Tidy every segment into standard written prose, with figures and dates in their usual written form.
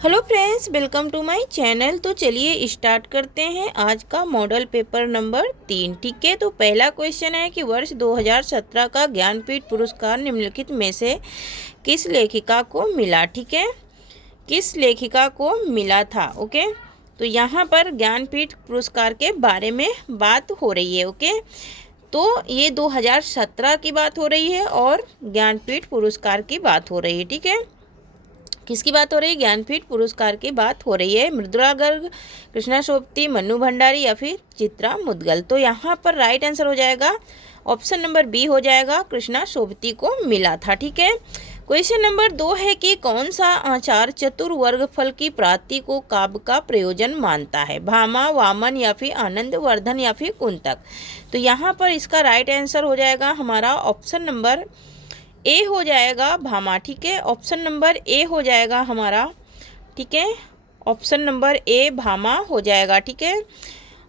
Hello friends, welcome to my channel. तो चलिए start करते हैं आज का मॉडल पेपर नंबर 3। ठीक है, तो पहला क्वेश्चन है कि वर्ष 2017 का ज्ञानपीठ पुरस्कार निम्नलिखित में से किस लेखिका को मिला। ठीक है, किस लेखिका को मिला था। ओके, तो यहाँ पर ज्ञानपीठ पुरस्कार के बारे में बात हो रही है। ओके, तो ये 2017 की बात हो रही है और ज्ञानपीठ पुरस्कार की बात हो रही है। ठीक है, किसकी बात हो रही है? ज्ञानपीठ पुरस्कार की बात हो रही है। मृदुला गर्ग, कृष्णा सोबती, मन्नू भंडारी या फिर चित्रा मुदगल। तो यहाँ पर राइट आंसर हो जाएगा ऑप्शन नंबर बी हो जाएगा, कृष्णा सोबती को मिला था। ठीक है, क्वेश्चन नंबर 2 है कि कौन सा आचार चतुर्वर्गफल की प्राप्ति को काव्य का प्रयोजन मानता है? भामा, वामन या फिर आनंद वर्धन या फिर कुंतक। तो यहाँ पर इसका राइट आंसर हो जाएगा हमारा ऑप्शन नंबर ए हो जाएगा, भामा। ठीक है, ऑप्शन नंबर ए हो जाएगा हमारा। ठीक है, ऑप्शन नंबर ए भामा हो जाएगा। ठीक है,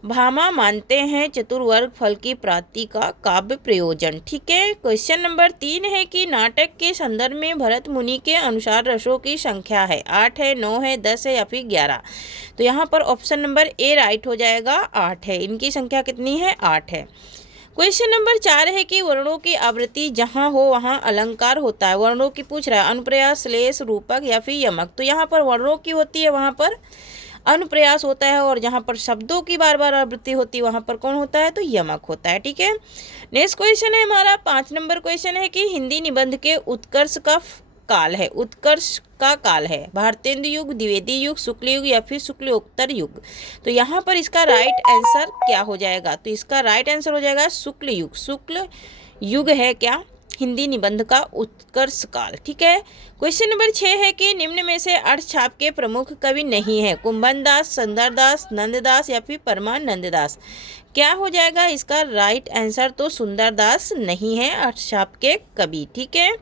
भामा मानते हैं चतुर्वर्ग फल की प्राप्ति का काव्य प्रयोजन। ठीक है, क्वेश्चन नंबर 3 है कि नाटक के संदर्भ में भरत मुनि के अनुसार रसों की संख्या है 8 है, 9 है, 10 है या फिर 11। तो यहाँ पर ऑप्शन नंबर ए राइट हो जाएगा, 8 है। इनकी संख्या कितनी है? 8 है। क्वेश्चन नंबर 4 है कि वर्णों की आवृत्ति जहाँ हो वहाँ अलंकार होता है। वर्णों की पूछ रहा है, अनुप्रयास, श्लेष, रूपक या फिर यमक। तो यहाँ पर वर्णों की होती है, वहाँ पर अनुप्रयास होता है, और जहाँ पर शब्दों की बार बार आवृत्ति होती है वहाँ पर कौन होता है? तो यमक होता है। ठीक है, नेक्स्ट क्वेश्चन है हमारा 5 नंबर क्वेश्चन है कि हिंदी निबंध के उत्कर्ष का काल है, उत्कर्ष का काल है भारतेंदु युग, द्विवेदी युग, शुक्ल युग या फिर शुक्लोत्तर युग। तो यहाँ पर इसका राइट आंसर क्या हो जाएगा? तो इसका राइट आंसर हो जाएगा शुक्ल युग। शुक्ल युग है क्या हिंदी निबंध का उत्कर्ष काल। ठीक है, क्वेश्चन नंबर 6 है कि निम्न में से अर्थ छाप के प्रमुख कवि नहीं है? कुंभन दास, सुंदरदास, नंददास या फिर परमानंददास। क्या हो जाएगा इसका राइट आंसर? तो सुंदरदास नहीं है अर्थ छाप के कवि। ठीक है,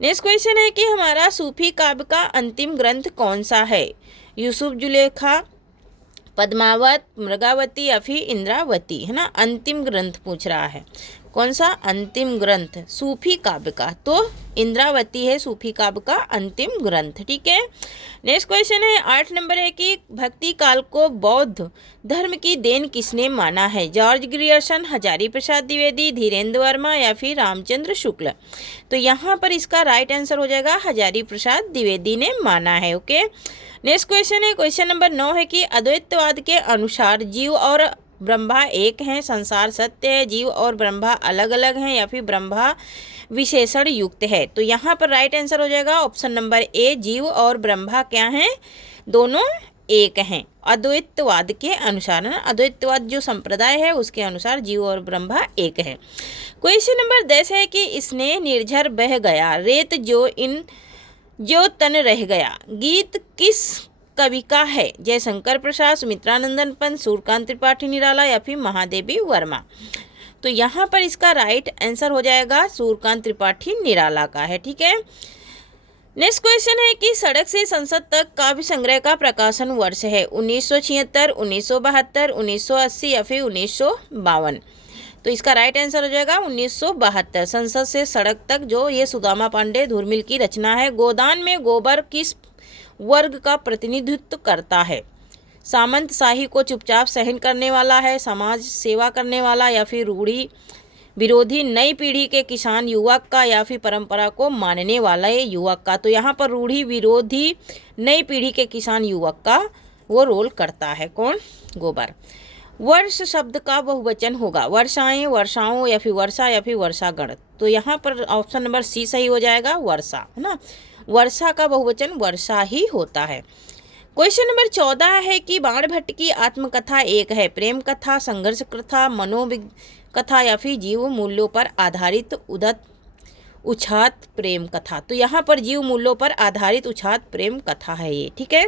नेक्स्ट क्वेश्चन है कि हमारा सूफी काव्य का अंतिम ग्रंथ कौन सा है? यूसुफ जुलेखा, पद्मावत, मृगावती या फिर इंद्रावती, है ना। अंतिम ग्रंथ पूछ रहा है, कौन सा अंतिम ग्रंथ सूफी काव्य का? तो इंद्रावती है सूफी काव्य का अंतिम ग्रंथ। ठीक है, नेक्स्ट क्वेश्चन है 8 नंबर है कि भक्ति काल को बौद्ध धर्म की देन किसने माना है? जॉर्ज ग्रियर्सन, हजारी प्रसाद द्विवेदी, धीरेन्द्र वर्मा या फिर रामचंद्र शुक्ल। तो यहाँ पर इसका राइट आंसर हो जाएगा हजारी प्रसाद द्विवेदी ने माना है। ओके, नेक्स्ट क्वेश्चन है क्वेश्चन नंबर 9 है कि अद्वैतवाद के अनुसार जीव और ब्रह्मा एक हैं, संसार सत्य है, जीव और ब्रह्मा अलग अलग हैं या फिर ब्रह्मा विशेषण युक्त है। तो यहाँ पर राइट आंसर हो जाएगा ऑप्शन नंबर ए, जीव और ब्रह्मा क्या हैं? दोनों एक हैं अद्वैतवाद के अनुसार। ना, अद्वैतवाद जो संप्रदाय है उसके अनुसार जीव और ब्रह्मा एक है। क्वेश्चन नंबर 10 है कि इसने निर्झर बह गया, रेत जो तन रह गया, गीत किस कवि का है? जयशंकर प्रसाद, सुमित्रानंदन पंत, सूर्यकांत त्रिपाठी निराला या फिर महादेवी वर्मा। तो यहाँ पर इसका राइट आंसर हो जाएगा सूर्यकांत त्रिपाठी निराला का है। ठीक है, नेक्स्ट क्वेश्चन है कि सड़क से संसद तक काव्य संग्रह का प्रकाशन वर्ष है 1976, 1972, 1980 या फिर 1952। तो इसका राइट आंसर हो जाएगा 1972। संसद से सड़क तक जो ये सुदामा पांडे धूर्मिल की रचना है। गोदान में गोबर किस वर्ग का प्रतिनिधित्व करता है? सामंत शाही को चुपचाप सहन करने वाला है, समाज सेवा करने वाला या फिर रूढ़ी विरोधी नई पीढ़ी के किसान युवक का या फिर परंपरा को मानने वाला है युवक का। तो यहाँ पर रूढ़ी विरोधी नई पीढ़ी के किसान युवक का वो रोल करता है कौन? गोबर। वर्ष शब्द का बहुवचन होगा वर्षाएं, वर्षाओं या फिर वर्षा या फिर वर्षागण। तो यहाँ पर ऑप्शन नंबर सी सही हो जाएगा, वर्षा, है ना। वर्षा का बहुवचन वर्षा ही होता है। क्वेश्चन नंबर 14 है कि बाणभट्ट की आत्मकथा एक है? प्रेम कथा, संघर्ष कथा, कथा या फिर जीव मूल्यों पर आधारित उछात प्रेम कथा। तो यहाँ पर जीव मूल्यों पर आधारित उछात प्रेम कथा है ये। ठीक है,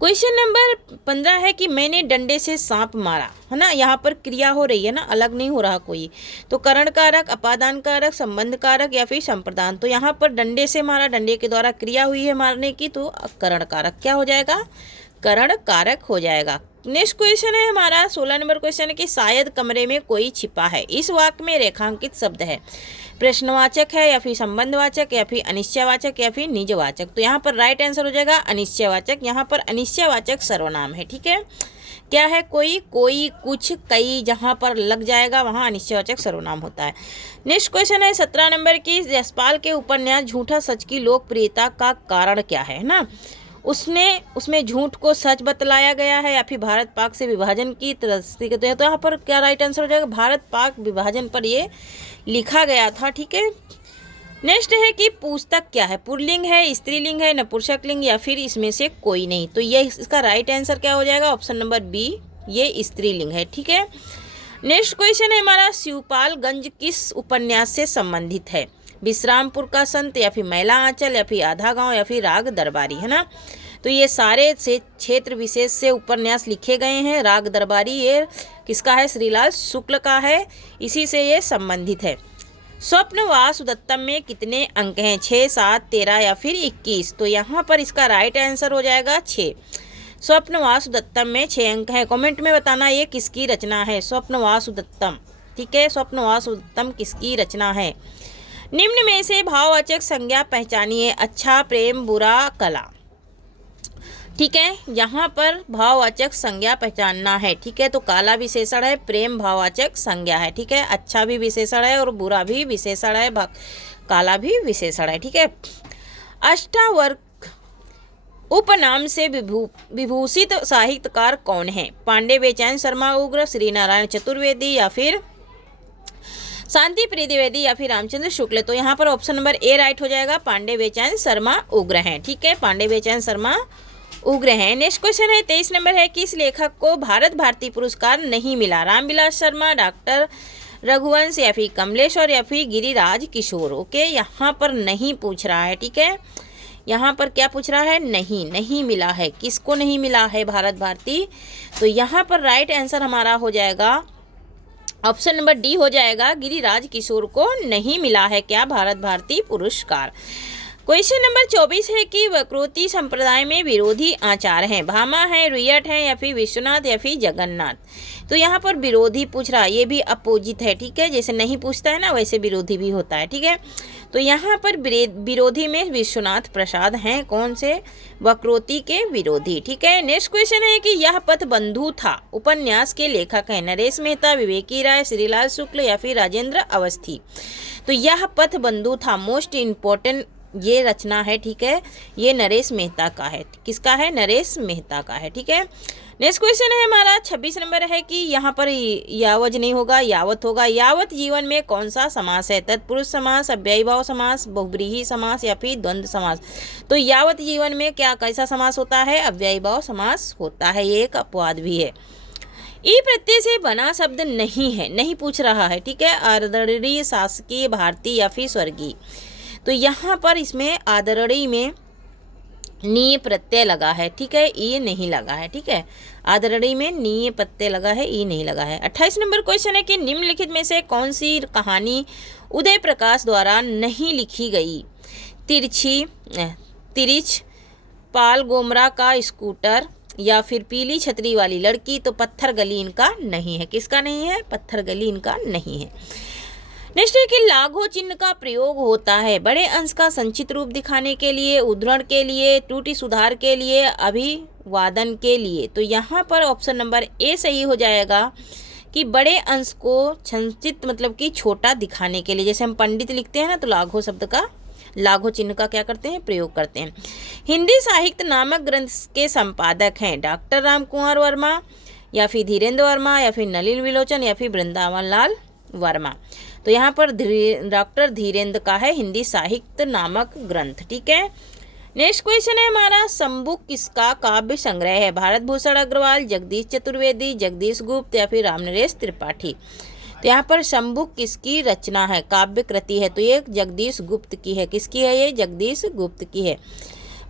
क्वेश्चन नंबर 15 है कि मैंने डंडे से सांप मारा, है ना। यहाँ पर क्रिया हो रही है ना, अलग नहीं हो रहा कोई। तो करण कारक, अपादान कारक, संबंध कारक या फिर संप्रदान। तो यहाँ पर डंडे से मारा, डंडे के द्वारा क्रिया हुई है मारने की, तो करण कारक क्या हो जाएगा? करण कारक हो जाएगा। नेक्स्ट क्वेश्चन है हमारा 16 नंबर क्वेश्चन है कि शायद कमरे में कोई छिपा है। इस वाक्य में रेखांकित शब्द है, प्रश्नवाचक है या फिर संबंधवाचक या फिर अनिश्चयवाचक या फिर निजवाचक। तो यहाँ पर राइट आंसर हो जाएगा अनिश्चयवाचक। यहाँ पर अनिश्चयवाचक सर्वनाम है, ठीक है। क्या है? कोई, कोई, कुछ, कई, जहाँ पर लग जाएगा वहाँ अनिश्चयवाचक सर्वनाम होता है। नेक्स्ट क्वेश्चन है 17 नंबर की, यशपाल के उपन्यास झूठा सच की लोकप्रियता का कारण क्या है ना। उसमें झूठ को सच बतलाया गया है या फिर भारत पाक से विभाजन की त्रस्ती के। तो यहाँ पर क्या राइट आंसर हो जाएगा? भारत पाक विभाजन पर ये लिखा गया था, ठीक है। नेक्स्ट है कि पुस्तक क्या है? पुल्लिंग है, स्त्रीलिंग है, नपुंसकलिंग या फिर इसमें से कोई नहीं। तो ये इसका राइट आंसर क्या हो जाएगा? ऑप्शन नंबर बी, ये स्त्रीलिंग है, ठीक है। नेक्स्ट क्वेश्चन है हमारा, शिवपालगंज किस उपन्यास से संबंधित है? विश्रामपुर का संत या फिर मैला आंचल या फिर आधा गांव या फिर राग दरबारी, है ना। तो ये सारे से क्षेत्र विशेष से उपन्यास लिखे गए हैं। राग दरबारी ये किसका है? श्रीलाल शुक्ल का है, इसी से ये संबंधित है। स्वप्न वासुदत्तम में कितने अंक हैं? 6, 7, 13 या फिर 21। तो यहाँ पर इसका राइट आंसर हो जाएगा 6। स्वप्न वासुदत्तम में 6 अंक हैं। कमेंट में बताना ये किसकी रचना है, स्वप्न वासुदत्तम, ठीक है। स्वप्न वासुदत्तम किसकी रचना है? निम्न में से भाववाचक संज्ञा पहचानिए। अच्छा, प्रेम, बुरा, कला, ठीक है। यहाँ पर भाववाचक संज्ञा पहचानना है, ठीक है। तो काला विशेषण है, प्रेम भाववाचक संज्ञा है, ठीक है। अच्छा भी विशेषण है और बुरा भी विशेषण है, काला भी विशेषण है, ठीक है। अष्टावर्ग उपनाम से विभूषित साहित्यकार कौन है? पांडे बेचैन शर्मा उग्र, श्री नारायण चतुर्वेदी या फिर शांति प्रिय द्विवेदी या फिर रामचंद्र शुक्ल। तो यहाँ पर ऑप्शन नंबर ए राइट हो जाएगा, पांडे बेचैन शर्मा उग्र हैं, ठीक है। पांडे बेचैन शर्मा उग्र हैं। नेक्स्ट क्वेश्चन है 23 नंबर है, किस लेखक को भारत भारती पुरस्कार नहीं मिला? रामविलास शर्मा, डॉक्टर रघुवंश या फिर कमलेश्वर या फिर गिरिराज किशोर। ओके, यहाँ पर नहीं पूछ रहा है, ठीक है। यहाँ पर क्या पूछ रहा है? नहीं मिला है। किसको नहीं मिला है भारत भारती? तो यहाँ पर राइट आंसर हमारा हो जाएगा ऑप्शन नंबर डी हो जाएगा, गिरिराज किशोर को नहीं मिला है क्या? भारत भारती पुरस्कार। क्वेश्चन नंबर 24 है कि वक्रोती संप्रदाय में विरोधी आचार हैं। भामा है, रुयट है या फिर विश्वनाथ या फिर जगन्नाथ। तो यहाँ पर विरोधी पूछ रहा है, ये भी अपोजिट है, ठीक है। जैसे नहीं पूछता है ना वैसे विरोधी भी होता है, ठीक है। तो यहाँ पर विरोधी में विश्वनाथ प्रसाद हैं, कौन से? वक्रोती के विरोधी, ठीक है। नेक्स्ट क्वेश्चन है कि यह पथ बंधु था उपन्यास के लेखक हैं। नरेश मेहता, विवेकी राय, श्रीलाल शुक्ल या फिर राजेंद्र अवस्थी। तो यह पथ बंधु था मोस्ट इम्पोर्टेंट ये रचना है, ठीक है। ये नरेश मेहता का है। किसका है? नरेश मेहता का है, ठीक है। नेक्स्ट क्वेश्चन है हमारा 26 नंबर है कि यहाँ पर यावज नहीं होगा, यावत होगा। यावत जीवन में कौन सा समास है? तत्पुरुष समास, अव्ययीभाव समास, बहुब्रीहि समास या फिर द्वंद्व समास। तो यावत जीवन में क्या कैसा समास होता है? अव्ययीभाव समास होता है। ये एक अपवाद भी है। ई प्रत्यय से बना शब्द नहीं है, नहीं पूछ रहा है, ठीक है। आदरणीय, शासकीय, भारतीय या फिर स्वर्गीय। तो यहाँ पर इसमें आदरणीय में नी प्रत्यय लगा है, ठीक है। ई नहीं लगा है, ठीक है। आदरणीय में नी प्रत्यय लगा है, ई नहीं लगा है। 28 नंबर क्वेश्चन है कि निम्नलिखित में से कौन सी कहानी उदय प्रकाश द्वारा नहीं लिखी गई? तिरिच, पाल गोमरा का स्कूटर या फिर पीली छतरी वाली लड़की। तो पत्थर गली इनका नहीं है। किसका नहीं है? पत्थर गली इनका नहीं है। नेक्स्ट है कि लाघव चिन्ह का प्रयोग होता है बड़े अंश का संचित रूप दिखाने के लिए, उद्धरण के लिए, त्रुटि सुधार के लिए, अभिवादन के लिए। तो यहाँ पर ऑप्शन नंबर ए सही हो जाएगा कि बड़े अंश को संचित मतलब कि छोटा दिखाने के लिए। जैसे हम पंडित लिखते हैं ना, तो लाघव शब्द का, लाघव चिन्ह का क्या करते हैं? प्रयोग करते हैं। हिंदी साहित्य नामक ग्रंथ के संपादक हैं डॉक्टर रामकुमार वर्मा या फिर धीरेन्द्र वर्मा या फिर नलिन विलोचन या फिर वृंदावन लाल वर्मा। तो यहाँ पर डॉक्टर धीरेन्द्र का है हिंदी साहित्य नामक ग्रंथ, ठीक है। नेक्स्ट क्वेश्चन है हमारा, शंबुक किसका काव्य संग्रह है? भारत भूषण अग्रवाल, जगदीश चतुर्वेदी, जगदीश गुप्त या फिर रामनरेश त्रिपाठी। तो यहाँ पर शंबुक किसकी रचना है? काव्य कृति है। तो ये जगदीश गुप्त की है। किसकी है? ये जगदीश गुप्त की है।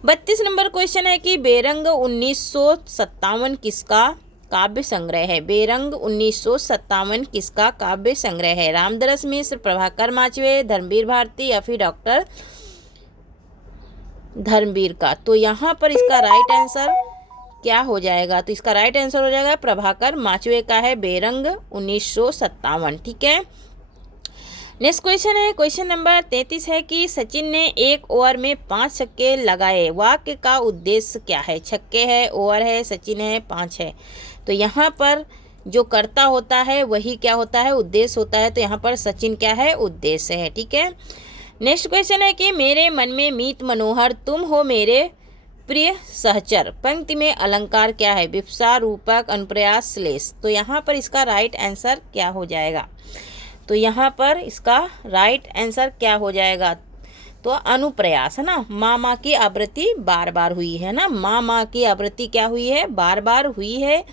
32 नंबर क्वेश्चन है कि बेरंग 1957 किसका काव्य संग्रह है? बेरंग 1957 किसका काव्य संग्रह है? रामदरस मिश्र, प्रभाकर माचवे, धर्मवीर भारती या फिर डॉक्टर धर्मवीर का। तो यहाँ पर इसका राइट आंसर क्या हो जाएगा? तो इसका राइट आंसर हो जाएगा प्रभाकर माचवे का है बेरंग 1957। ठीक है। नेक्स्ट क्वेश्चन है, क्वेश्चन नंबर 33 है कि सचिन ने एक ओवर में 5 छक्के लगाए, वाक्य का उद्देश्य क्या है? छक्के है, ओवर है, सचिन है, 5 है। तो यहाँ पर जो कर्ता होता है वही क्या होता है? उद्देश्य होता है। तो यहाँ पर सचिन क्या है? उद्देश्य है। ठीक है। नेक्स्ट क्वेश्चन है कि मेरे मन में मीत मनोहर तुम हो मेरे प्रिय सहचर, पंक्ति में अलंकार क्या है? विप्सा, रूपक, अनुप्रयास, श्लेष। तो यहाँ पर इसका राइट आंसर क्या हो जाएगा? तो यहाँ पर इसका राइट आंसर क्या हो जाएगा? तो अनुप्रयास है ना। माँ की आवृत्ति बार बार हुई है ना, माँ की आवृत्ति क्या हुई है? बार बार हुई है,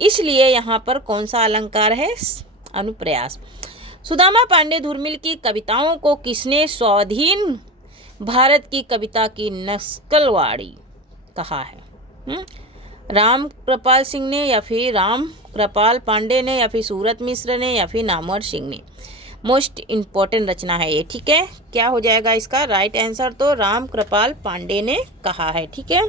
इसलिए यहाँ पर कौन सा अलंकार है? अनुप्रयास। सुदामा पांडे धूर्मिल की कविताओं को किसने स्वाधीन भारत की कविता की नस्लवाड़ी कहा है? राम कृपाल सिंह ने, या फिर राम कृपाल पांडे ने, या फिर सूरत मिश्र ने, या फिर नामवर सिंह ने। मोस्ट इम्पोर्टेंट रचना है ये। ठीक है। क्या हो जाएगा इसका राइट आंसर? तो राम कृपाल पांडे ने कहा है। ठीक है।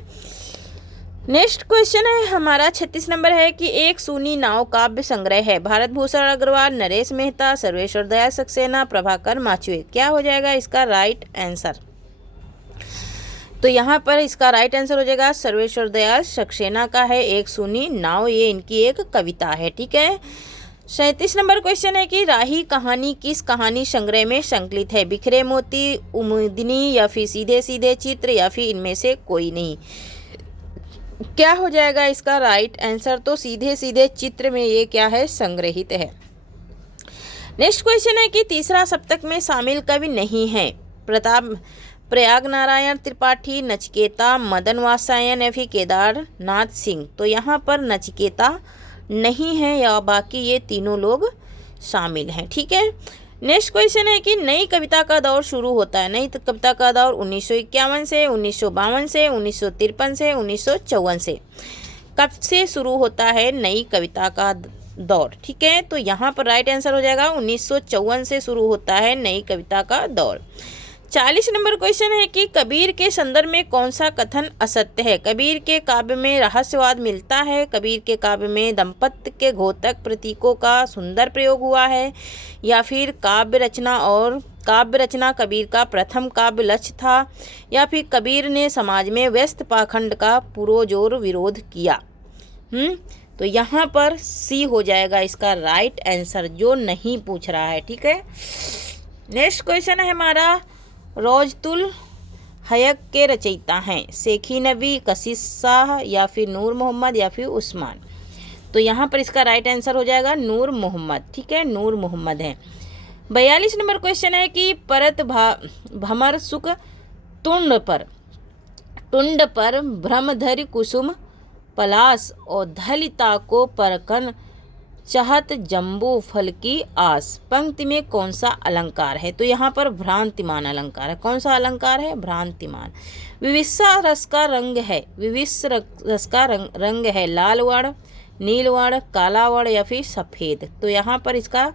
नेक्स्ट क्वेश्चन है हमारा 36 नंबर है कि एक सूनी नाव काव्य संग्रह है, भारत भूषण अग्रवाल, नरेश मेहता, सर्वेश्वर दयाल सक्सेना, प्रभाकर माचवे। क्या हो जाएगा इसका राइट आंसर? तो यहाँ पर इसका राइट आंसर हो जाएगा सर्वेश्वर दयाल सक्सेना का है एक सूनी नाव, ये इनकी एक कविता है। ठीक है। 37 नंबर क्वेश्चन है कि राही कहानी किस कहानी संग्रह में संकलित है? बिखरे मोती, उम्मीदनी, या फिर सीधे सीधे चित्र, या फिर इनमें से कोई नहीं। क्या हो जाएगा इसका राइट आंसर? तो सीधे सीधे चित्र में ये क्या है? संग्रहित है। नेक्स्ट क्वेश्चन है कि तीसरा सप्तक में शामिल कवि नहीं है, प्रयाग नारायण त्रिपाठी, नचिकेता, मदन वात्स्यायन, या फिर केदारनाथ सिंह। तो यहाँ पर नचिकेता नहीं है, या बाकी ये तीनों लोग शामिल हैं। ठीक है। नेक्स्ट क्वेश्चन है कि नई कविता का दौर शुरू होता है, नई कविता का दौर 1951 से, 1952 से, 1953 से, 1954 से। कब से शुरू होता है नई कविता का दौर? ठीक है। तो यहाँ पर राइट आंसर हो जाएगा 1954 से शुरू होता है नई कविता का दौर। 40 नंबर क्वेश्चन है कि कबीर के संदर्भ में कौन सा कथन असत्य है? कबीर के काव्य में रहस्यवाद मिलता है, कबीर के काव्य में दंपत्य के घोतक प्रतीकों का सुंदर प्रयोग हुआ है, या फिर काव्य रचना कबीर का प्रथम काव्य लक्ष्य था, या फिर कबीर ने समाज में व्यस्त पाखंड का पुरजोर विरोध किया। तो यहाँ पर सी हो जाएगा इसका राइट आंसर, जो नहीं पूछ रहा है। ठीक है। नेक्स्ट क्वेश्चन है हमारा, रोजतुल हयक के रचयिता हैं शेखी नबी, कशिश शाह, या फिर नूर मोहम्मद, या फिर उस्मान। तो यहाँ पर इसका राइट आंसर हो जाएगा नूर मोहम्मद। ठीक है। नूर मोहम्मद है। 42 नंबर क्वेश्चन है कि परत भमर सुख टुंड पर भ्रमधर कुसुम पलास, और धलिता को परकन चाहत जम्बू फल की आस। पंक्ति में कौन सा अलंकार है? तो यहाँ पर भ्रांतिमान अलंकार है। कौन सा अलंकार है? भ्रांतिमान। विविसा रस का रंग है, विविस रस का रंग है लाल वर्ण, नील वर्ण, काला वर्ण, या फिर सफ़ेद। तो यहाँ पर इसका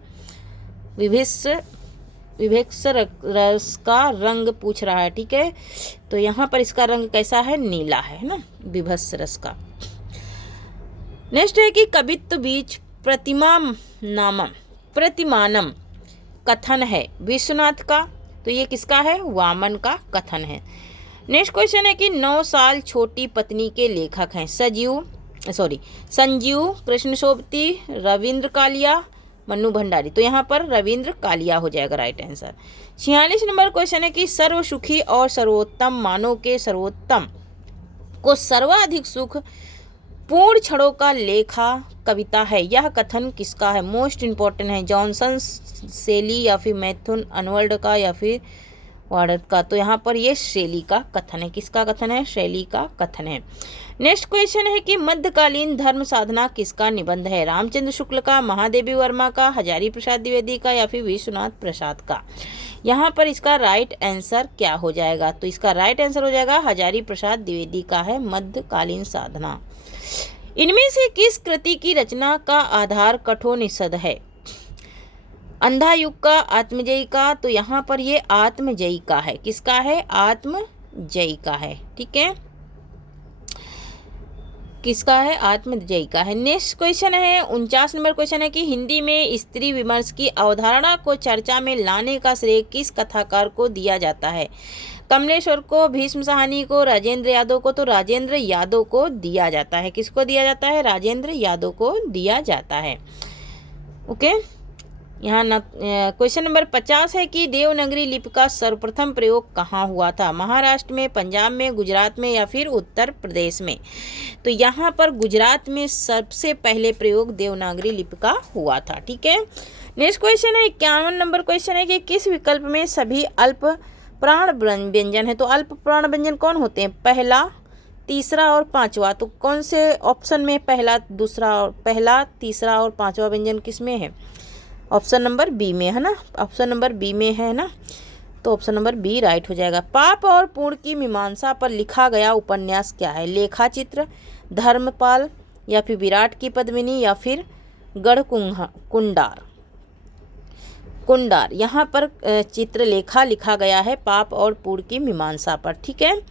विभिक्स रस का रंग पूछ रहा है। ठीक है। तो यहाँ पर इसका रंग कैसा है? नीला है ना, विभत्स रस का। नेक्स्ट है कि कवित्व बीच प्रतिमानम कथन है विश्वनाथ का। तो ये किसका है? वामन का कथन है। नेक्स्ट क्वेश्चन है कि 9 साल छोटी पत्नी के लेखक हैं संजीव कृष्णशोभती, रविंद्र कालिया, मन्नू भंडारी। तो यहाँ पर रविंद्र कालिया हो जाएगा राइट आंसर। 46 नंबर क्वेश्चन है कि सर्वसुखी और सर्वोत्तम मानव के सर्वोत्तम को सर्वाधिक सुख पूर्ण क्षणों का लेखा कविता है, यह कथन किसका है? मोस्ट इम्पोर्टेंट है। जॉनसन, शेली, या फिर मैथुन अनवर्ड का, या फिर वार्ड का। तो यहाँ पर ये शैली का कथन है। किसका कथन है? शैली का कथन है। नेक्स्ट क्वेश्चन है कि मध्यकालीन धर्म साधना किसका निबंध है? रामचंद्र शुक्ल का, महादेवी वर्मा का, हजारी प्रसाद द्विवेदी का, या फिर विश्वनाथ प्रसाद का। यहाँ पर इसका राइट आंसर क्या हो जाएगा? तो इसका राइट आंसर हो जाएगा हजारी प्रसाद द्विवेदी का है मध्यकालीन साधना। इनमें से किस कृति की रचना का आधार कठोपनिषद है? अंधा युग का, आत्मजयी का। तो यहाँ पर ये आत्मजयी का है। किसका है? आत्मजयी का है। ठीक है। किसका है? आत्मजयी का है। नेक्स्ट क्वेश्चन है 49 नंबर क्वेश्चन है कि हिंदी में स्त्री विमर्श की अवधारणा को चर्चा में लाने का श्रेय किस कथाकार को दिया जाता है? कमलेश्वर को, भीष्म साहनी को, राजेंद्र यादव को। तो राजेंद्र यादव को दिया जाता है। किसको दिया जाता है? राजेंद्र यादव को दिया जाता है। ओके, यहाँ क्वेश्चन नंबर 50 है कि देवनागरी लिपि का सर्वप्रथम प्रयोग कहाँ हुआ था? महाराष्ट्र में, पंजाब में, गुजरात में या फिर उत्तर प्रदेश में? तो यहाँ पर गुजरात में सबसे पहले प्रयोग देवनागरी लिपि का हुआ था। ठीक है, नेक्स्ट क्वेश्चन है 51 नंबर क्वेश्चन है कि किस विकल्प में सभी अल्प प्राण व्यंजन है? तो अल्प प्राण व्यंजन कौन होते हैं? पहला, तीसरा और पांचवा। तो कौन से ऑप्शन में पहला, तीसरा और पांचवा व्यंजन किस में है? ऑप्शन नंबर बी में है ना, ऑप्शन नंबर बी में है ना, तो ऑप्शन नंबर बी राइट हो जाएगा। पाप और पुण्य की मीमांसा पर लिखा गया उपन्यास क्या है? लेखा चित्र, धर्मपाल या फिर विराट की पद्मिनी या फिर कुंडार। यहाँ पर चित्रलेखा लिखा गया है पाप और पुण्य की मीमांसा पर। ठीक है,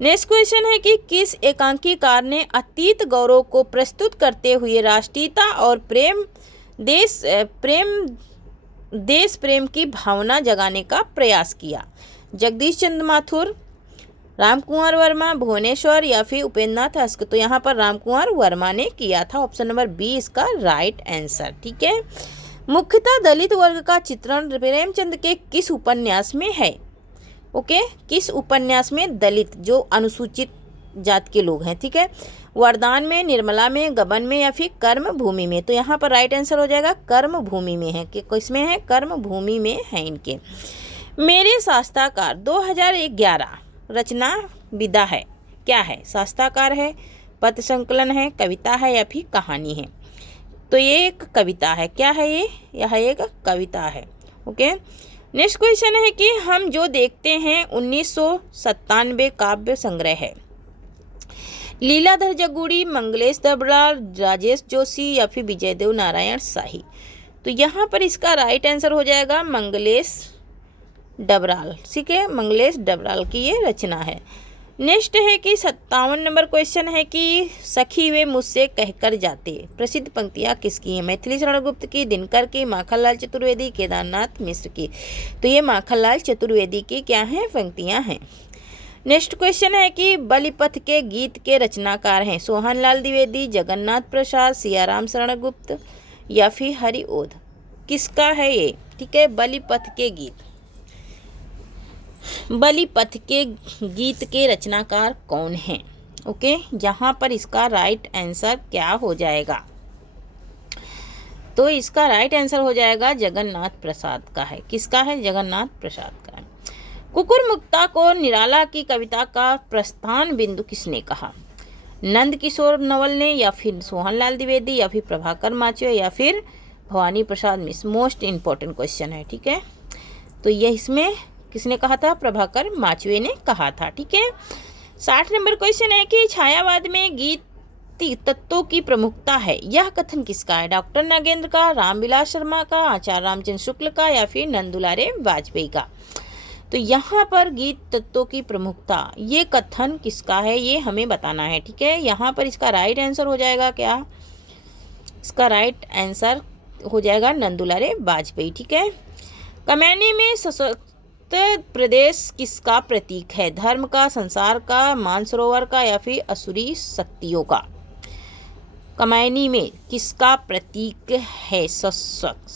नेक्स्ट क्वेश्चन है कि किस एकांकीकार ने अतीत गौरव को प्रस्तुत करते हुए राष्ट्रीयता और देश प्रेम की भावना जगाने का प्रयास किया? जगदीश चंद्र माथुर, रामकुमार वर्मा, भुवनेश्वर या फिर उपेंद्र नाथ हस्क। तो यहाँ पर रामकुमार वर्मा ने किया था। ऑप्शन नंबर बी इसका राइट आंसर। ठीक है, मुख्यतः दलित वर्ग का चित्रण प्रेमचंद के किस उपन्यास में है? ओके, किस उपन्यास में? दलित जो अनुसूचित जात के लोग हैं। ठीक है, वरदान में, निर्मला में, गबन में या फिर कर्म भूमि में? तो यहाँ पर राइट आंसर हो जाएगा कर्म भूमि में है। कि किसमें है? कर्म भूमि में है इनके। मेरे शास्त्राकार 2011 रचना विदा है, क्या है? शास्त्राकार है, पद्य संकलन है, कविता है या फिर कहानी है? तो ये एक कविता है। क्या है ये? यह एक कविता है। ओके, नेक्स्ट क्वेश्चन है कि हम जो देखते हैं 1997 काव्य संग्रह है। लीलाधर जगुड़ी, मंगलेश डबराल, राजेश जोशी या फिर विजयदेव नारायण शाही? तो यहाँ पर इसका राइट आंसर हो जाएगा मंगलेश डबराल। ठीक है, मंगलेश डबराल की ये रचना है। नेक्स्ट है कि 57 नंबर क्वेश्चन है कि सखी वे मुझसे कहकर जाते प्रसिद्ध पंक्तियाँ किसकी हैं? मैथिली शरण गुप्त की, दिनकर की, माखनलाल चतुर्वेदी, केदारनाथ मिश्र की? तो ये माखनलाल चतुर्वेदी की क्या हैं? पंक्तियाँ हैं। नेक्स्ट क्वेश्चन है कि बलिपथ के गीत के रचनाकार हैं सोहनलाल द्विवेदी, जगन्नाथ प्रसाद, सियाराम शरण गुप्त या फिर हरिओध? किसका है ये? ठीक है, बलिपथ के गीत के रचनाकार कौन हैं? ओके, जहाँ पर इसका राइट आंसर क्या हो जाएगा? तो इसका राइट आंसर हो जाएगा जगन्नाथ प्रसाद का है। किसका है? जगन्नाथ प्रसाद का है। कुकुरमुक्ता को निराला की कविता का प्रस्थान बिंदु किसने कहा? नंद किशोर नवल ने या फिर सोहनलाल द्विवेदी या फिर प्रभाकर माचवे या फिर Bhavani Prasad Mishra? Most important question है। ठीक है, तो यह इसमें किसने कहा था? प्रभाकर माचवे ने कहा था। ठीक है, 60 नंबर क्वेश्चन है कि छायावाद में गीत तत्वों की प्रमुखता है, यह कथन किसका है? डॉक्टर नागेंद्र का, रामविलास शर्मा का, आचार्य रामचंद्र शुक्ल का या फिर नंदुलारे वाजपेयी का? तो यहाँ पर गीत तत्वों की प्रमुखता ये कथन किसका है ये हमें बताना है। ठीक है, यहाँ पर इसका राइट आंसर हो जाएगा क्या? इसका राइट आंसर हो जाएगा नंदुलारे वाजपेयी। ठीक है, कमैनी में सशक्त प्रदेश किसका प्रतीक है? धर्म का, संसार का, मानसरोवर का या फिर असुरी शक्तियों का? कमैनी में किसका प्रतीक है? सरस्वत।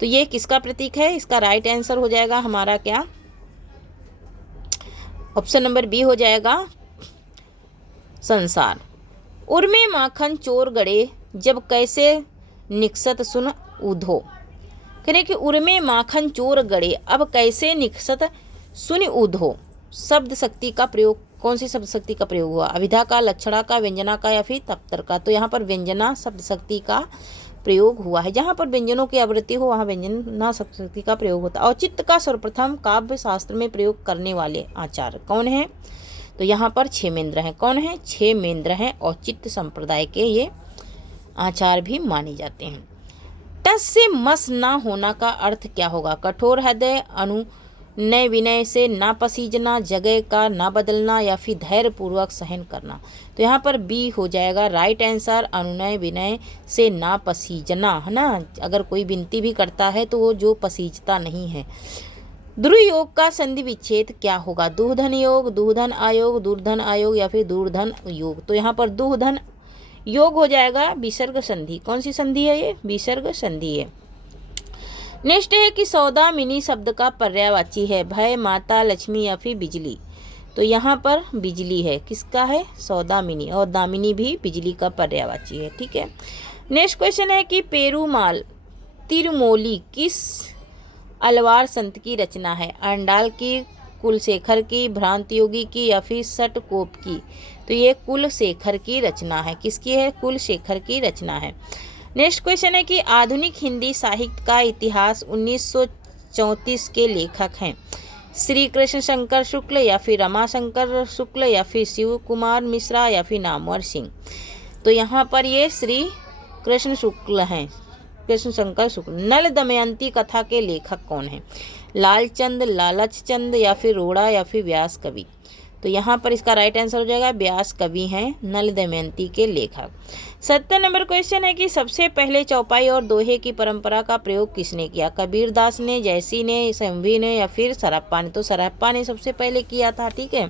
तो ये किसका प्रतीक है? इसका राइट आंसर हो जाएगा हमारा क्या? ऑप्शन नंबर बी हो जाएगा संसार। उर्मे माखन चोर गड़े जब कैसे निकसत सुन उधो? करें कि उर्मे माखन चोर गड़े अब कैसे निकसत सुन उधो? शब्द शक्ति का प्रयोग, कौन सी शब्द शक्ति का प्रयोग हुआ? अभिधा का, लक्षणा का, व्यंजना का या फिर तप्तर का? तो यहाँ पर व्यंजना शब्द शक्ति का प्रयोग हुआ है। जहाँ पर व्यंजनों की आवृत्ति हो वहाँ व्यंजना शब्द शक्ति का प्रयोग होता है। औचित्य का सर्वप्रथम काव्य शास्त्र में प्रयोग करने वाले आचार्य कौन है? तो यहाँ पर क्षेमेंद्र हैं। कौन है? क्षेमेंद्र हैं। औचित्य संप्रदाय के ये आचार्य भी माने जाते हैं। टस से मस ना होना का अर्थ क्या होगा? कठोर हृदय, नए विनय से ना पसीजना, जगह का ना बदलना या फिर धैर्य पूर्वक सहन करना। तो यहाँ पर बी हो जाएगा राइट आंसर, अनुनय विनय से ना पसीजना, है ना। अगर कोई विनती भी करता है तो वो जो पसीजता नहीं है। दुर्योग का संधि विच्छेद क्या होगा? दुर्धन योग, दुर्धन आयोग, दुर्धन आयोग या फिर दुर्धन योग। तो यहाँ पर दुर्धन योग हो जाएगा विसर्ग संधि। कौन सी संधि है ये? विसर्ग संधि है। नेक्स्ट है कि सौदामिनी शब्द का पर्यायवाची है भय, माता, लक्ष्मी या फिर बिजली। तो यहाँ पर बिजली है। किसका है? सौदामिनी। और दामिनी भी बिजली का पर्यायवाची है, ठीक है। नेक्स्ट क्वेश्चन है कि पेरुमाल तिरुमोली किस अलवार संत की रचना है? अंडाल की, कुलशेखर की, भ्रांत योगी की या फिर सटकोप की। तो ये कुलशेखर की रचना है। किसकी है? कुलशेखर की रचना है। नेक्स्ट क्वेश्चन है कि आधुनिक हिंदी साहित्य का इतिहास 1934 के लेखक हैं? श्री कृष्ण शंकर शुक्ल या फिर रमाशंकर शुक्ल या फिर शिव कुमार मिश्रा या फिर नामवर सिंह। तो यहाँ पर ये श्री कृष्ण शुक्ल हैं, कृष्ण शंकर शुक्ल। नल दमयंती कथा के लेखक कौन हैं? लालचंद, लालच चंद या फिर रोड़ा या फिर व्यास कवि। तो यहाँ पर इसका राइट आंसर हो जाएगा व्यास कवि हैं नल दमयंती के लेखक। 70 नंबर क्वेश्चन है कि सबसे पहले चौपाई और दोहे की परंपरा का प्रयोग किसने किया? कबीर दास ने, जयसी ने, संभी ने या फिर सरप्पा ने। तो सरप्पा ने सबसे पहले किया था, ठीक है।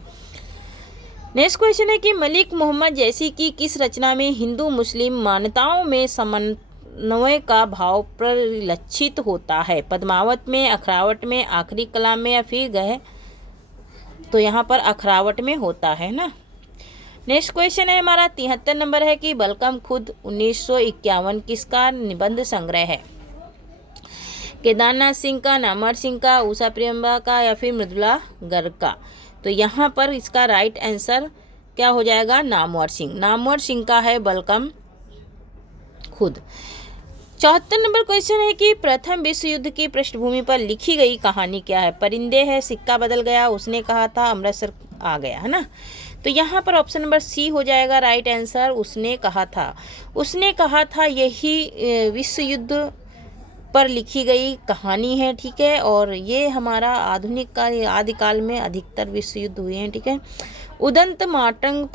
नेक्स्ट क्वेश्चन है कि मलिक मोहम्मद जैसी की किस रचना में हिंदू मुस्लिम मान्यताओं में समन्वय का भाव परिलक्षित होता है? पद्मावत में, अखरावट में, आखिरी कलाम में या फिर गह। तो यहाँ पर अखरावट में होता है ना। नेक्स्ट क्वेश्चन है हमारा 73 नंबर है कि बलकम खुद 1951 किसका निबंध संग्रह है? केदारनाथ सिंह का, नामवर सिंह का, उषा प्रियंबा का या फिर मृदुला गर्ग का। तो यहाँ पर इसका राइट आंसर क्या हो जाएगा? नामवर सिंह। नामवर सिंह का है बलकम खुद। 74 नंबर क्वेश्चन है कि प्रथम विश्व युद्ध की पृष्ठभूमि पर लिखी गई कहानी क्या है? परिंदे है, सिक्का बदल गया, उसने कहा था, अमृतसर आ गया, है ना। तो यहाँ पर ऑप्शन नंबर सी हो जाएगा राइट आंसर, उसने कहा था। उसने कहा था यही विश्व युद्ध पर लिखी गई कहानी है, ठीक है। और ये हमारा आधुनिक काल, आदिकाल में अधिकतर विश्व युद्ध हुए हैं, ठीक है। उदंत मातंग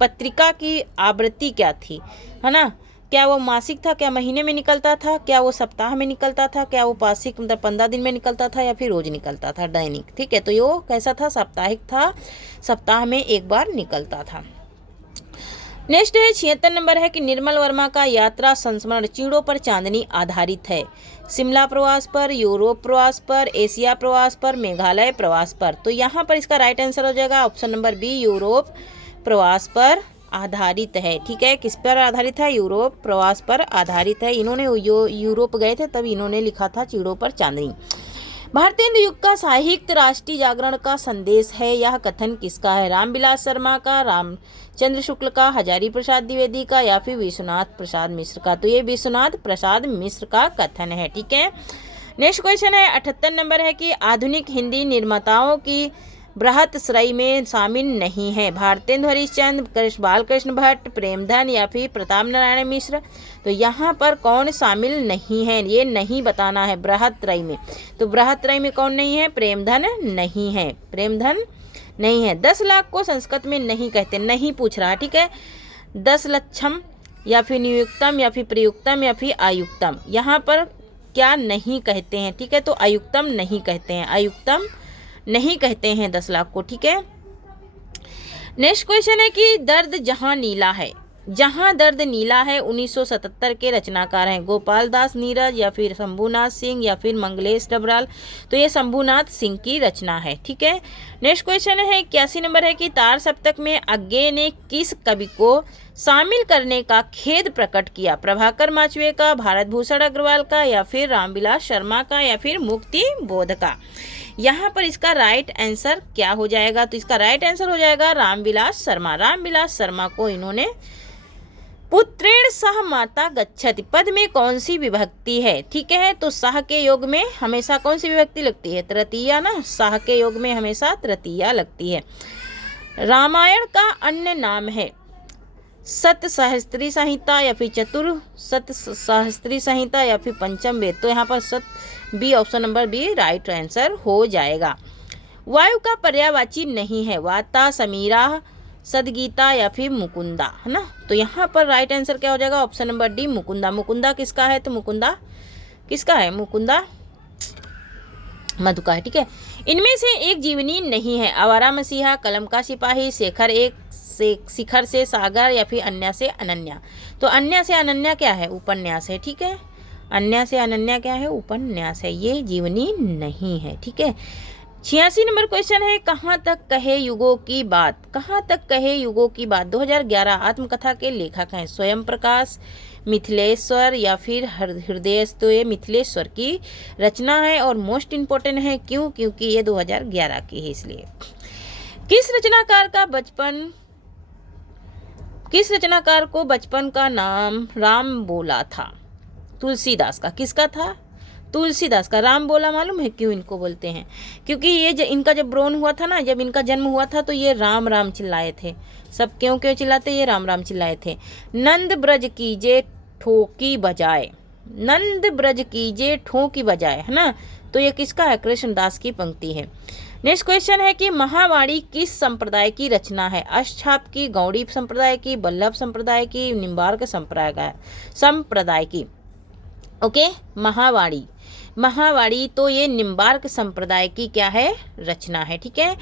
पत्रिका की आवृत्ति क्या थी, है ना। क्या वो मासिक था? क्या महीने में निकलता था? क्या वो सप्ताह में निकलता था? क्या वो पाक्षिक मतलब 15 दिन में निकलता था या फिर रोज निकलता था, दैनिक, ठीक है। तो ये कैसा था? साप्ताहिक था, सप्ताह में एक बार निकलता था। नेक्स्ट है 76 नंबर है कि निर्मल वर्मा का यात्रा संस्मरण चिड़ों पर चांदनी आधारित है? शिमला प्रवास पर, यूरोप प्रवास पर, एशिया प्रवास पर, मेघालय प्रवास पर। तो यहाँ पर इसका राइट आंसर हो जाएगा ऑप्शन नंबर बी, यूरोप प्रवास पर आधारित है, ठीक है। किस पर आधारित है? यूरोप प्रवास पर आधारित है। इन्होंने यूरोप गए थे तब इन्होंने लिखा था चिड़ों पर चांदनी। भारतीय हिंदू युग का साहित्य राष्ट्रीय जागरण का संदेश है, यह कथन किसका है? रामविलास शर्मा का, रामचंद्र शुक्ल का, हजारी प्रसाद द्विवेदी का या फिर विश्वनाथ प्रसाद मिश्र का। तो ये विश्वनाथ प्रसाद मिश्र का कथन है, ठीक है। नेक्स्ट क्वेश्चन है 78 नंबर है कि आधुनिक हिंदी निर्माताओं की बृहत श्रेणी में शामिल नहीं है? भारतेंदु हरिश्चंद्र, बालकृष्ण भट्ट, प्रेमधन या फिर प्रताप नारायण मिश्र। तो यहाँ पर कौन शामिल नहीं है? ये नहीं बताना है बृहत श्रेणी में। तो बृहत श्रेणी में कौन नहीं है? प्रेमधन नहीं है, प्रेमधन नहीं है। 10 लाख को संस्कृत में नहीं कहते, नहीं पूछ रहा, ठीक है। 10 लक्षम या फिर नियुक्तम या फिर प्रयुक्तम या फिर आयुक्तम, यहाँ पर क्या नहीं कहते हैं, ठीक है। तो आयुक्तम नहीं कहते हैं, आयुक्तम नहीं कहते हैं 10 लाख को, ठीक है। नेक्स्ट क्वेश्चन है कि दर्द जहां नीला है, जहां दर्द नीला है 1977 के रचनाकार हैं? गोपाल दास नीरज या फिर शंभूनाथ सिंह या फिर मंगलेश डबराल। तो ये शंभूनाथ सिंह की रचना है, ठीक है। नेक्स्ट क्वेश्चन है 81 नंबर है कि तार सप्तक में अज्ञे ने किस कवि को शामिल करने का खेद प्रकट किया? प्रभाकर माचवे का, भारत भूषण अग्रवाल का या फिर रामविलास शर्मा का या फिर मुक्ति बोध का। यहाँ पर इसका राइट आंसर क्या हो जाएगा? तो इसका राइट आंसर हो जाएगा रामविलास शर्मा। रामविलास शर्मा को इन्होंने पुत्रेण सह माता गच्छति पद में कौन सी विभक्ति है, ठीक है। तो सह के योग में हमेशा कौन सी विभक्ति लगती है? तृतीया ना, सह के योग में हमेशा तृतीया लगती है। रामायण का अन्य नाम है? सत सहस्त्री संहिता या फिर चतुर सहस्त्री संहिता या फिर पंचम वेद। तो यहाँ पर B, option number B right answer हो जाएगा। वायु का पर्यायवाची नहीं है, वाता, समीरा, सदगीता या फिर मुकुंदा, है ना। तो यहाँ पर राइट आंसर क्या हो जाएगा, option number D Mukunda. Mukunda किसका है, तो मुकुंदा किसका है, मुकुंदा मधु का है, ठीक है। इनमें से एक जीवनी नहीं है, आवारा मसीहा, कलम का सिपाही, शिखर से सागर या फिर अन्या से अनन्या। तो अन्या से अनन्या क्या है, उपन्यास है, ठीक है। अन्या से अनन्या क्या है, उपन्यास है, ये जीवनी नहीं है, ठीक है। 86 नंबर क्वेश्चन है, कहाँ तक कहे युगों की बात, कहाँ तक कहे युगों की बात 2011 आत्मकथा के लेखक हैं स्वयं प्रकाश, मिथिलेश्वर या फिर हृदय। तो ये मिथिलेश्वर की रचना है और मोस्ट इम्पोर्टेंट है, क्यों, क्योंकि ये 2011 की है इसलिए। किस रचनाकार को बचपन का नाम राम बोला था, तुलसीदास का। किसका था, तुलसीदास का। राम बोला मालूम है क्यों इनको बोलते हैं, क्योंकि ये इनका जब ब्रोन हुआ था ना, जब इनका जन्म हुआ था तो ये राम राम चिल्लाए थे। सब क्यों क्यों चिल्लाते, ये राम राम चिल्लाए थे। नंद ब्रज कीजे ठोकी बजाए, नंद ब्रज कीजे ठोकी बजाए, है ना। तो ये किसका है, कृष्णदास की पंक्ति है। नेक्स्ट क्वेश्चन है कि महावाणी किस संप्रदाय की रचना है, अष्टछाप की, गौड़ी संप्रदाय की, वल्लभ संप्रदाय की, निम्बार्क संप्रदाय की। ओके, महावाणी तो ये निम्बार्क संप्रदाय की क्या है, रचना है, ठीक है।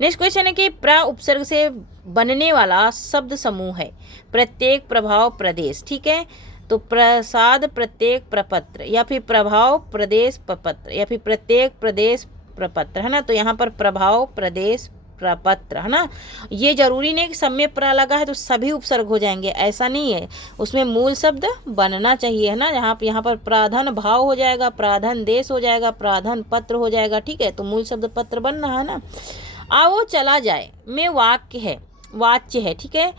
नेक्स्ट क्वेश्चन है कि प्र उपसर्ग से बनने वाला शब्द समूह है, प्रत्येक, प्रभाव, प्रदेश, ठीक है। तो प्रसाद, प्रत्येक, प्रपत्र या फिर प्रभाव, प्रदेश, प्रपत्र या फिर प्रत्येक, प्रदेश, प्रपत्र, है ना। तो यहाँ पर प्रभाव, प्रदेश, प्रपत्र, है ना। ये जरूरी नहीं कि सब में प्र लगा है तो सभी उपसर्ग हो जाएंगे, ऐसा नहीं है, उसमें मूल शब्द बनना चाहिए, है ना। यहाँ पर प्राधन भाव हो जाएगा, प्राधन देश हो जाएगा, प्राधन पत्र हो जाएगा, ठीक है। तो मूल शब्द पत्र बन रहा है ना। आओ चला जाए में वाच्य है, ठीक है।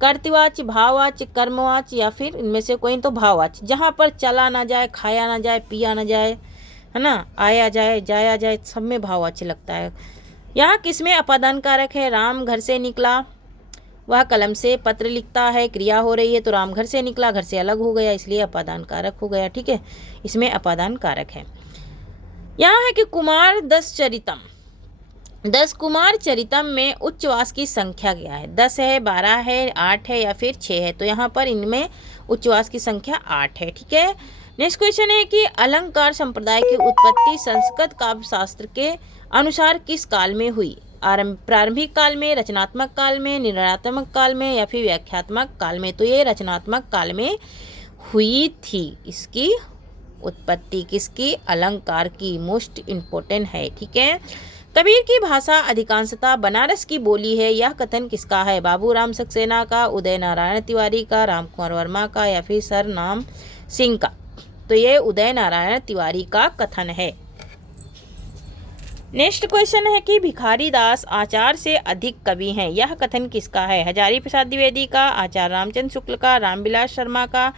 कर्तवाच्य, भाववाच्य, कर्मवाच्य या फिर इनमें से कोई तो भाववाच्य। जहाँ पर चला ना जाए, खाया ना जाए, पिया ना जाए, है ना, आया जाए, जाया जाए, सब में भाववाच्य लगता है। यहाँ किसमें अपादान कारक है, राम घर से निकला, वह कलम से पत्र लिखता है, क्रिया हो रही है, तो राम घर से निकला, घर से अलग हो गया, इसलिए अपादान कारक हो गया, ठीक है। इसमें अपादान कारक है। यहाँ है कि कुमार 10 कुमार चरितम में उच्चवास की संख्या क्या है, 10 है, 12 है, 8 है या फिर 6 है। तो यहाँ पर इनमें उच्चवास की संख्या 8 है, ठीक है। नेक्स्ट क्वेश्चन है कि अलंकार संप्रदाय की उत्पत्ति संस्कृत काव्य शास्त्र के अनुसार किस काल में हुई, प्रारंभिक काल में, रचनात्मक काल में, निर्णयात्मक काल में या फिर व्याख्यात्मक काल में। तो ये रचनात्मक काल में हुई थी, इसकी उत्पत्ति किसकी, अलंकार की, मोस्ट इम्पोर्टेंट है, ठीक है। कबीर की भाषा अधिकांशतः बनारस की बोली है, यह कथन किसका है, बाबूराम सक्सेना का, उदय नारायण तिवारी का, रामकुमार वर्मा का या फिर सर नाम सिंह का। तो ये उदय नारायण तिवारी का कथन है। नेक्स्ट क्वेश्चन है कि भिखारी दास आचार्य से अधिक कवि हैं, यह कथन किसका है, हजारी प्रसाद द्विवेदी का, आचार्य रामचंद्र शुक्ल का, रामविलास शर्मा का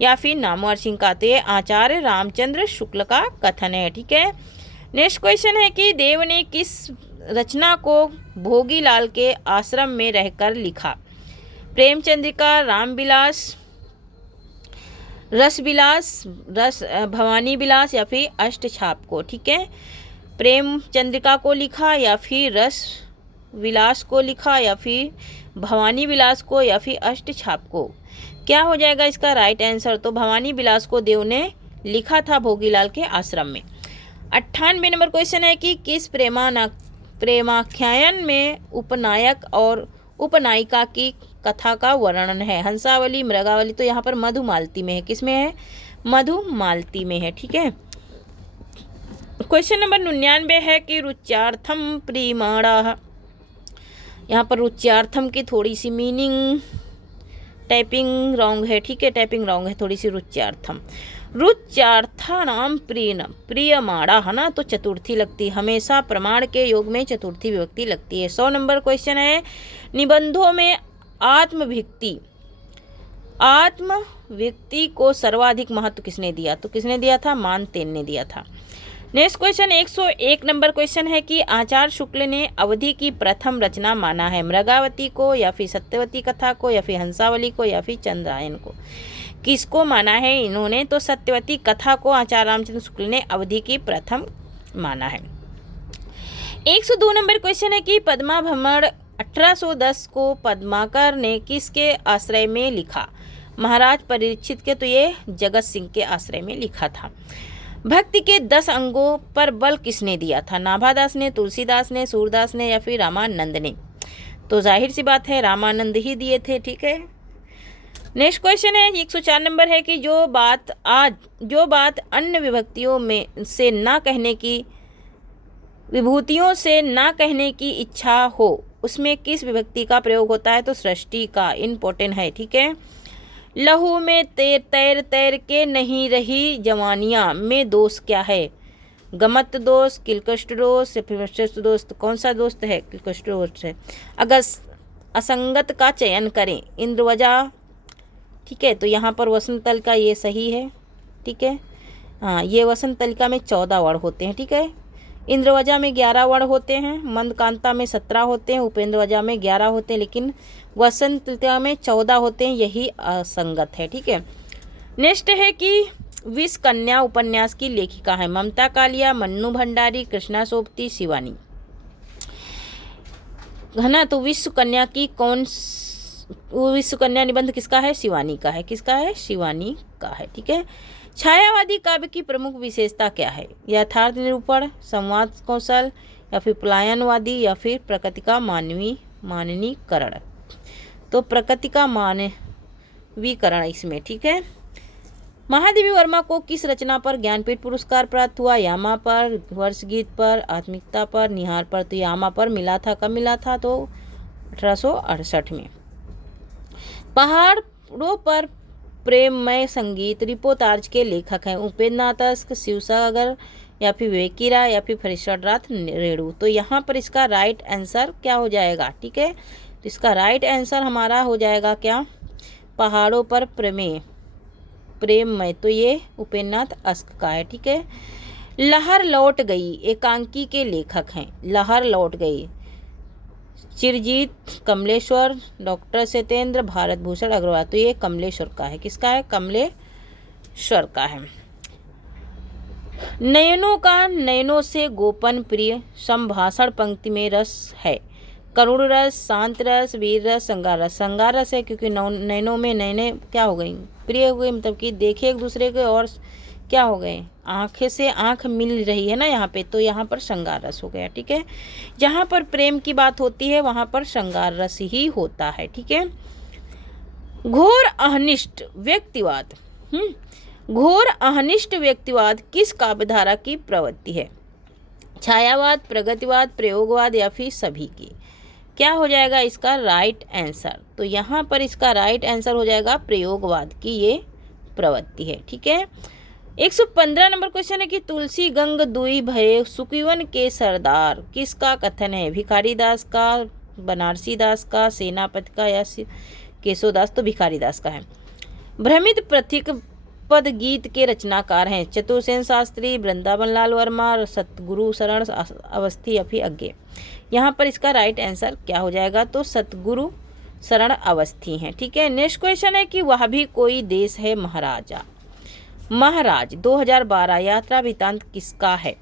या फिर नामवर सिंह का। तो ये आचार्य रामचंद्र शुक्ल का कथन है, ठीक है। नेक्स्ट क्वेश्चन है कि देव ने किस रचना को भोगीलाल के आश्रम में रहकर लिखा, प्रेमचंद्रिका, रामविलास, भवानी विलास या फिर अष्टछाप को, ठीक है। प्रेमचंद्रिका को लिखा या फिर रस विलास को लिखा या फिर भवानी विलास को या फिर अष्टछाप को। क्या हो जाएगा इसका राइट आंसर, तो भवानी विलास को देव ने लिखा था भोगीलाल के आश्रम में। 98 नंबर क्वेश्चन है कि किस प्रेमाख्यान में उपनायक और उपनायिका की कथा का वर्णन है, हंसावली, मृगावली। तो यहाँ पर मधुमालती में है, किसमें है, मधुमालती में है, ठीक है। क्वेश्चन नंबर 99 है कि रुच्यार्थम प्रीमाणा। यहाँ पर रुच्यार्थम की थोड़ी सी मीनिंग टाइपिंग रॉन्ग है, ठीक है, टाइपिंग रॉन्ग है थोड़ी सी। रुच्यार्थानाम प्रियमाणा, है ना। तो चतुर्थी लगती, हमेशा प्रमाण के योग में चतुर्थी विभक्ति लगती है। 100 नंबर क्वेश्चन है, निबंधों में आत्मव्यक्ति को सर्वाधिक महत्व किसने दिया, तो किसने दिया था, मानतेन ने दिया था। नेक्स्ट क्वेश्चन 101 नंबर क्वेश्चन है कि आचार्य शुक्ल ने अवधि की प्रथम रचना माना है मृगावती को, या फिर सत्यवती कथा को, या फिर हंसावली को, या फिर चंद्रायन को। किसको माना है इन्होंने? तो सत्यवती कथा को आचार्य रामचंद्र शुक्ल ने अवधि की प्रथम माना है। 102 नंबर क्वेश्चन है कि पद्मा भ्रमण 1810 को पद्माकर ने किसके आश्रय में लिखा? महाराज परीक्षित के, तो ये जगत सिंह के आश्रय में लिखा था। भक्ति के 10 अंगों पर बल किसने दिया था? नाभादास ने, तुलसीदास ने, सूरदास ने, या फिर रामानंद ने? तो जाहिर सी बात है रामानंद ही दिए थे। ठीक है। नेक्स्ट क्वेश्चन है 104 नंबर है कि जो बात अन्य विभक्तियों में से ना कहने की, विभूतियों से ना कहने की इच्छा हो उसमें किस विभक्ति का प्रयोग होता है? तो सृष्टि का। इम्पोर्टेंट है। ठीक है। लहू में तैर तैर के नहीं रही जवानियाँ में दोष क्या है? गमत दोष, किलकष्ट दोष, या फिर वशस्थ दोष? तो कौन सा दोस्त है? किलकष्ट दोष है। अगर असंगत का चयन करें, इंद्रवजा। ठीक है। तो यहाँ पर वसंत तलिका ये सही है। ठीक है। हाँ, ये वसंत तलिका में 14 वर्ण होते हैं। ठीक है। इंद्रवजा में 11 वर्ण होते हैं, मंदकांता में 17 होते हैं, उपेंद्रवजा में 11 होते हैं, लेकिन वसंत तलिका में 14 होते हैं, यही असंगत है। ठीक है। नेक्स्ट है कि विष कन्या उपन्यास की लेखिका है? ममता कालिया, मन्नू भंडारी, कृष्णा सोबती, शिवानी, है ना। तो विश्व कन्या निबंध किसका है? शिवानी का है। किसका है? शिवानी का है। ठीक है। छायावादी काव्य की प्रमुख विशेषता क्या है? यथार्थ निरूपण, संवाद कौशल, या फिर पलायनवादी, या फिर प्रकृति का मानवीकरण? तो प्रकृति का मानवीकरण इसमें। ठीक है। महादेवी वर्मा को किस रचना पर ज्ञानपीठ पुरस्कार प्राप्त हुआ? यामा पर, वर्षगीत पर, आत्मिकता पर, निहार पर? तो यामा पर मिला था। कब मिला था? तो 1868 में। पहाड़ों पर प्रेममय संगीत रिपोर्टाज के लेखक हैं? उपेंद्र नाथ तस्क, शिवसागर, या फिर विवेकीरा, या फिर फरीशनाथ रेणु? तो यहाँ पर इसका राइट आंसर क्या हो जाएगा? ठीक है। तो इसका राइट आंसर हमारा हो जाएगा क्या? पहाड़ों पर प्रेममय। तो ये उपेंद्र नाथ तस्क का है। ठीक है। लहर लौट गई एकांकी के लेखक हैं? लहर लौट गई चिरजीत, कमलेश्वर, डॉक्टर सत्येंद्र, भारत भूषण अग्रवाल? तो ये कमलेश्वर का है। किसका है? कमलेश्वर का है। नयनों का नयनों से गोपन प्रिय संभाषण पंक्ति में रस है? करुण रस, शांत रस, वीर रस, श्रृंगार रस? श्रृंगार रस है, क्योंकि नयनों में नयने क्या हो गई? प्रिय हो गई, मतलब कि देखे एक दूसरे के और क्या हो गए? आंखें से आंख मिल रही है ना यहाँ पे, तो यहाँ पर श्रृंगार रस हो गया। ठीक है। जहाँ पर प्रेम की बात होती है वहाँ पर श्रृंगार रस ही होता है। ठीक है। घोर अनिष्ट व्यक्तिवाद घोर अनिष्ट व्यक्तिवाद किस काव्यधारा की प्रवृत्ति है? छायावाद, प्रगतिवाद, प्रयोगवाद, या फिर सभी की? क्या हो जाएगा इसका राइट आंसर? तो यहाँ पर इसका राइट आंसर हो जाएगा प्रयोगवाद की ये प्रवृत्ति है। ठीक है। 115 नंबर क्वेश्चन है कि तुलसी गंग दुई भये सुखीवन के सरदार किसका कथन है? भिखारी दास का, बनारसी दास का, सेनापति का, या केशवदास? तो भिखारी दास का है। भ्रमित प्रतीक पद गीत के रचनाकार हैं? चतुर्सेन शास्त्री, वृंदावन लाल वर्मा, सतगुरु शरण अवस्थी, या फिर अज्ञे? यहाँ पर इसका राइट आंसर क्या हो जाएगा? तो सतगुरु शरण अवस्थी हैं। ठीक है। नेक्स्ट क्वेश्चन है कि वह भी कोई देश है महाराज 2012 यात्रा वृतांत किसका है?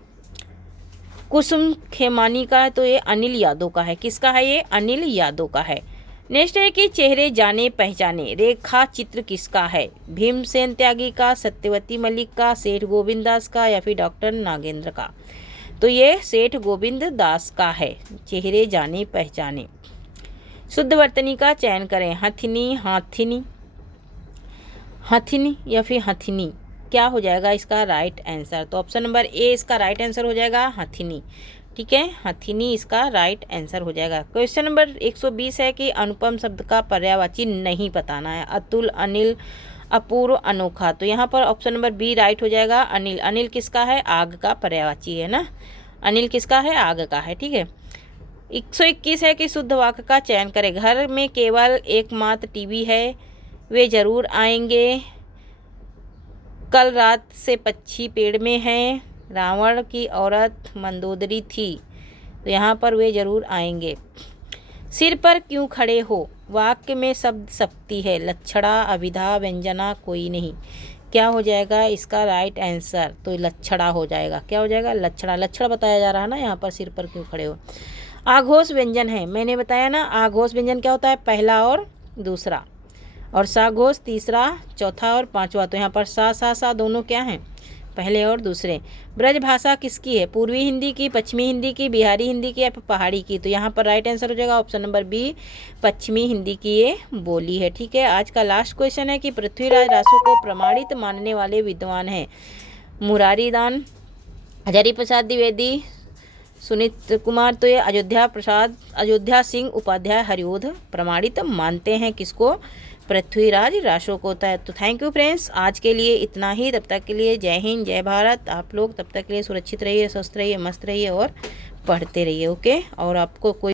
कुसुम खेमानी का है? तो ये अनिल यादव का है। किसका है? ये अनिल यादव का है। नेक्स्ट है कि चेहरे जाने पहचाने रेखा चित्र किसका है? भीमसेन त्यागी का, सत्यवती मलिक का, सेठ गोविंद दास का, या फिर डॉक्टर नागेंद्र का? तो ये सेठ गोविंद दास का है। चेहरे जाने पहचाने। शुद्ध वर्तनी का चयन करें? हथिनी, हथिनी, या फिर हथिनी? क्या हो जाएगा इसका राइट आंसर? तो ऑप्शन नंबर ए इसका राइट आंसर हो जाएगा हथिनी। ठीक है। हथिनी इसका राइट आंसर हो जाएगा। क्वेश्चन नंबर 120 है कि अनुपम शब्द का पर्यायवाची नहीं बताना है? अतुल, अनिल, अपूर्व, अनोखा? तो यहाँ पर ऑप्शन नंबर बी राइट हो जाएगा अनिल। अनिल किसका है? आग का पर्यायवाची है ना। अनिल किसका है? आग का है। ठीक है। 121 है कि शुद्ध वाक्य का चयन करें? घर में केवल एकमात्र टीवी है, वे जरूर आएंगे, कल रात से पक्षी पेड़ में हैं, रावण की औरत मंदोदरी थी, तो यहाँ पर वे जरूर आएंगे। सिर पर क्यों खड़े हो, वाक्य में शब्द शक्ति है, लक्षणा अभिधा व्यंजना कोई नहीं। क्या हो जाएगा इसका राइट आंसर, तो लक्षणा हो जाएगा। क्या हो जाएगा, लक्षणा। लक्षण बताया जा रहा है ना यहाँ पर, सिर पर क्यों खड़े हो। आघोष व्यंजन है, मैंने बताया ना आघोष व्यंजन क्या होता है, पहला और दूसरा, और साघोष तीसरा, चौथा और पांचवा। तो यहाँ पर सा दोनों क्या हैं, पहले और दूसरे। ब्रज भाषा किसकी है, पूर्वी हिंदी की, पश्चिमी हिंदी की, बिहारी हिंदी की या पहाड़ी की। तो यहाँ पर राइट आंसर हो जाएगा ऑप्शन नंबर बी, पश्चिमी हिंदी की ये बोली है। ठीक है, आज का लास्ट क्वेश्चन है कि पृथ्वीराज रासो को प्रमाणित मानने वाले विद्वान हैं। मुरारी दान, हजारी प्रसाद द्विवेदी, सुनीत कुमार। तो ये अयोध्या सिंह उपाध्याय हरिओध प्रमाणित मानते हैं किसको, पृथ्वीराज रासो को होता है। तो थैंक यू फ्रेंड्स, आज के लिए इतना ही। तब तक के लिए जय हिंद, जय भारत। आप लोग तब तक के लिए सुरक्षित रहिए, स्वस्थ रहिए, मस्त रहिए और पढ़ते रहिए। ओके, और आपको कोई